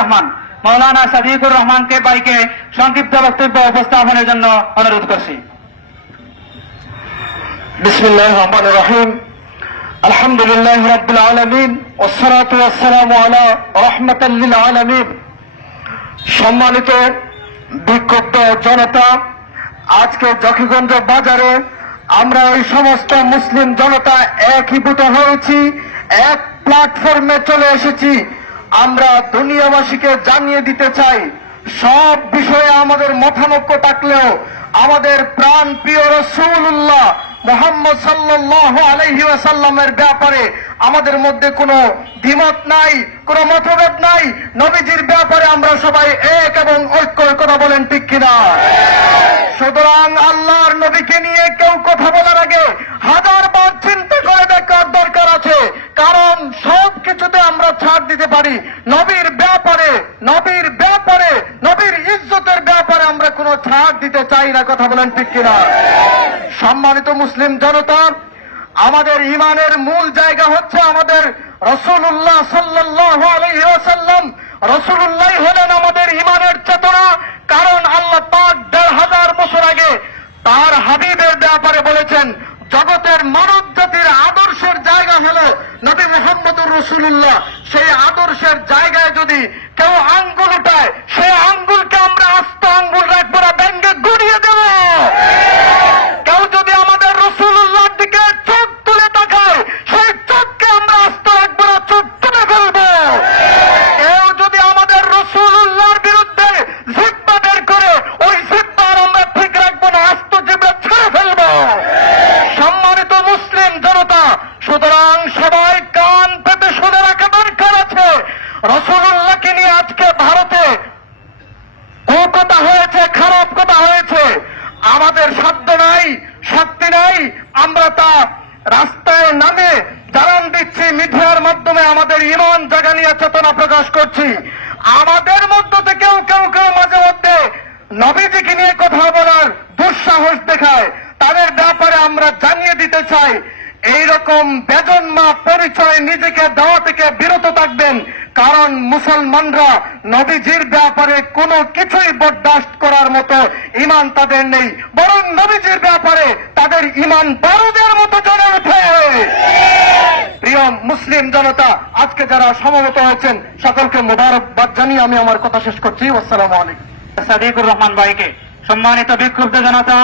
রহমান মৌলানা সাদিকুর রহমানকে ভাইকে সংক্ষিপ্ত বক্তব্য উপস্থাপনের জন্য অনুরোধ করছি। বিসমিল্লাহির রহমানির রহিম। আলহামদুলিল্লাহি রাব্বিল আলামিন ওয়াসসালাতু ওয়াসসালামু আলা রাহমাতাল লিল আলামিন। সম্মানিত বিক্ষুব্ধ জনতা, আজকে জকিগঞ্জ বাজারে আমরা এই সমস্ত মুসলিম জনতা একীভূত হয়েছি, এক প্ল্যাটফর্মে চলে এসেছি। আমরা দুনিয়াবাসীকে জানিয়ে দিতে চাই, সব বিষয়ে আমাদের মতানৈক্য থাকলেও আমাদের প্রাণ প্রিয় রাসূলুল্লাহ মুহাম্মদ সাল্লাল্লাহু আলাইহি ওয়াসাল্লামের ব্যাপারে আমাদের মধ্যে কোনো দ্বিমত নাই, কোনো মতভেদ নাই। নবীজির ব্যাপারে আমরা সবাই এক এবং ঐক্যের কথা বলেন, ঠিক কিনা? সুতরাং আল্লাহর নবীকে নিয়ে কেউ কথা বলার আগে হাজারবার চিন্তা করে দেখার দরকার আছে, কারণ সব কিছুতে আমরা ছাড় দিতে পারি, নবীর ব্যাপারে নবীর ইজ্জতের ব্যাপারে আমরা কোনো ছাড় দিতে চাই না। কথা বলেন, ঠিক কিনা? সম্মানিত মুসলিম জনতা, আমাদের ঈমানের মূল জায়গা হচ্ছে আমাদের রাসূলুল্লাহ সাল্লাল্লাহু আলাইহি ওয়াসাল্লাম। রাসূলুল্লাহ হলেন আমাদের ঈমানের চেতনা, কারণ আল্লাহ পাক ১৫০০ বছর আগে তার হাবিবের ব্যাপারে বলেছেন, জগতের মানব জাতির আদর্শের জায়গা হলো নবী মুহাম্মদুর রাসূলুল্লাহ। সেই আদর্শের জায়গায় যদি কেউ আঙ্গুল উঠায়, সেই আঙ্গুলকে আমরা আস্ত আঙ্গুল রাখবো না, ব্যাঙ্গে গুড়িয়ে দেব। কেউ যদি আমাদের রাসূলুল্লাহর দিকে চোখ তুলে তাকায়, সেই চোখকে আমরা আস্ত রাখবো না, চোখ তুলে ফেলবো। কেউ যদি আমাদের রাসূলুল্লাহর বিরুদ্ধে জিহ্বা বের করে, ওই জিহ্বা আমরা ঠিক রাখবো না, আস্ত জিহ্বা ছেড়ে ফেলবো। সম্মানিত মুসলিম জনতা, সুতরাং সবাই কান পেতে শুনে রাখা দরকার আছে। রাসূলুল্লাহকে নিয়ে আজকে ভারতে কথা হয়েছে, খারাপ কথা হয়েছে, আমাদের সাধ্য নাই, শক্তি নাই, আমরা তা রাস্তায় নামে জানান দিচ্ছি, মিডিয়ার মাধ্যমে আমাদের ঈমান জাগানিয়া চেতনা প্রকাশ করছি। আমাদের মধ্য থেকেও কেউ মাঝে মধ্যে নবীজিকে নিয়ে কথা বলার দুঃসাহস দেখায়, তাদের ব্যাপারে আমরা জানিয়ে দিতে চাই, এইরকম বেজন্মা পরিচয় নিজেকে দেওয়া থেকে বিরত থাকবেন, কারণ মুসলমানরা নবীজির ব্যাপারে কোনো কিছুই বরদাস্ত করার মতো ঈমান তাদের নেই, বরং নবীজির ব্যাপারে তাদের ঈমান বারুদের মতো জ্বলে ওঠে। প্রিয় মুসলিম জনতা, আজকে যারা সমবেত হয়েছেন সকলকে মোবারকবাদ জানিয়ে আমি আমার কথা শেষ করছি। আসসালামু আলাইকুম। সাদিকুর রহমান ভাইকে। সম্মানিত বিক্ষুব্ধ জনতা,